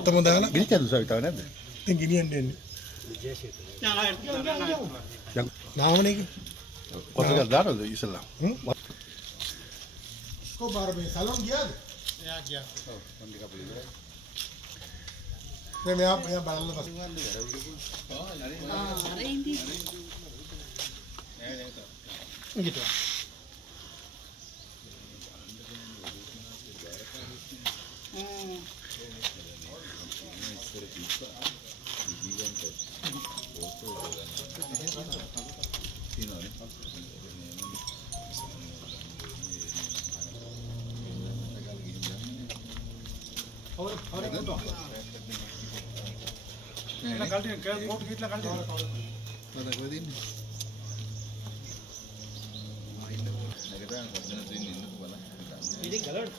Tamo dala. Gini kan susah kita kan? Tinggi ni ande. Nama ni? Kota kan dah ada Islam. Kau baru be salon gया? Ya gया. मैं आप यहाँ बाल बस gitu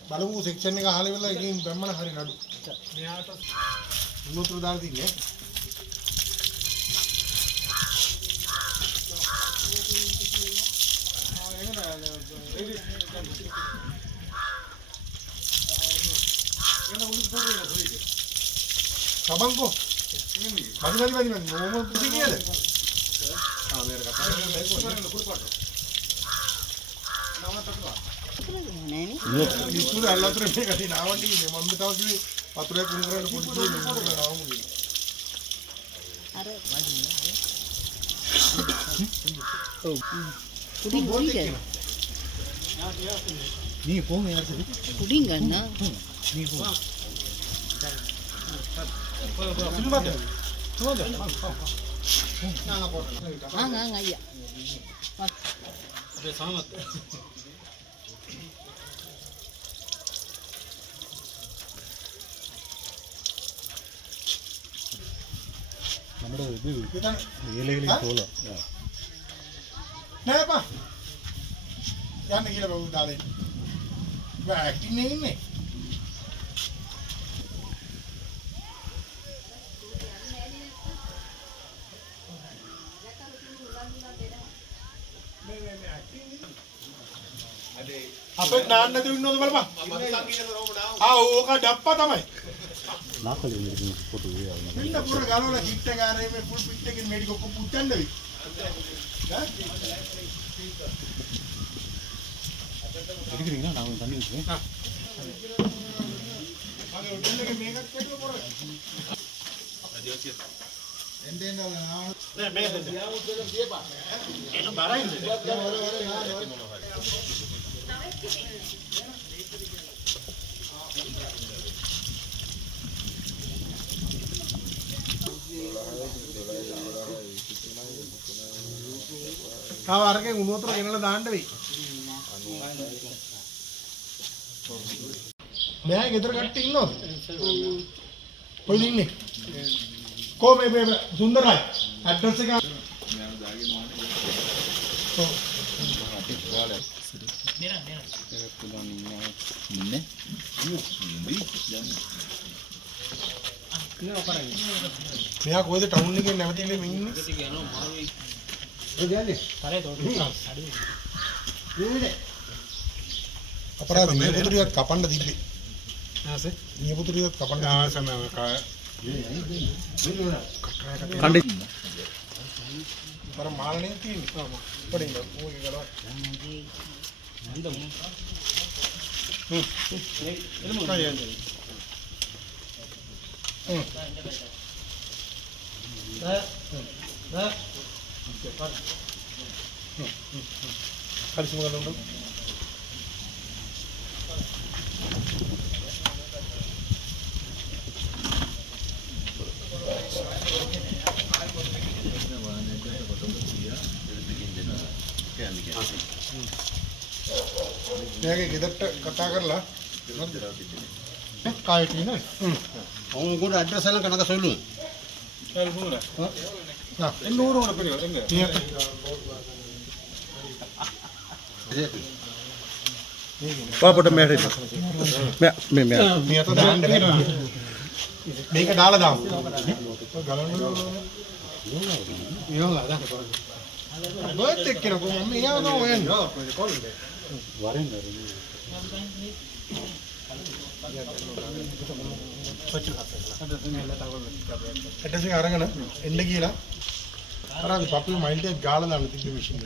බලමු section එක අහලා ඉවරලා එකකින් බැම්මන හරි නඩු. මෙයාට උණුතුරු දාලා තින්නේ. Kabangko. Bagi. Mau pusing ya deh. Ah, biar kata. Nama tak apa. Itu Allah terus ni kasih nama ni. Mami tahu ni paturai kunjungan polisi ni nama mungkin. Ada. Oh. Puding kan? Ni pun yang ada. Puding kan? Ni pun. Enggak ya. Ada sama. നമ്മുടെ ഇത് ഇലകളിൽ tola Nah apa? Yang ni kita baru dalih. Baik ini. අපේ නාන්න නැතුව ඉන්නවද බලපන්. ආ ඕක ඩප්පා තමයි. නාකලේ ඉන්නේ ෆොටෝ එක. ඉන්න පුර ගලවලා කිට් එක ආරේ මේ ෆුල් පිට් එකකින් මේක ඔක්කොම පුච්චන්න වෙයි. ඉතින් නා නම් තන්නේ ඉන්නේ. හා. මගේ හොටෙල් එකේ මේකත් කැඩුවා පොර. එන්දෙන් නෑ මේක දෙන්න. ඒක බරයිද? ආව අරගෙන උණු වතුර ගෙනලා දාන්න වෙයි. මෙයා ගෙදර කට්ටිය ඉන්නවද? කොහෙද ඉන්නේ? කොහේ මේ සුන්දරයි. ඇඩ්‍රස් එක මෙයා දාගෙන යන්නේ. ඔව්. මෙයා කොහෙද ටවුන් එකේ නැවතිලා මේ ඉන්නේ? ඒ කියන්නේ හරි අපරාධ මේ පුතුරියත් කපන්න තිබ්බේ. ආසේ මේ පුතුරියත් කපන්න ආසම කාය කණ්ඩේ पर मारने की पड़ेगा वो ये करो මේකේ ගෙදරට කතා කරලා කායට ඉන්නේ அவங்க கூட அட்ரஸ் எல்லாம் கணக்க சொல்லு எங்க ஊரோட பெரிய எங்க පාපට මෑරෙන්න. මේ මේ අත දාන්න බෑ. මේක දාලා දාමු. බර්ත් එක්ක නෝ මම එයාම හොයන්නේ. වරෙන් ඇඩ්‍රස් එක අරගෙන එන්න කියලා අර අපි පපුවේ මයිල් එකක් ගාලා දාන්න තිබ්බ මැෂින් එක.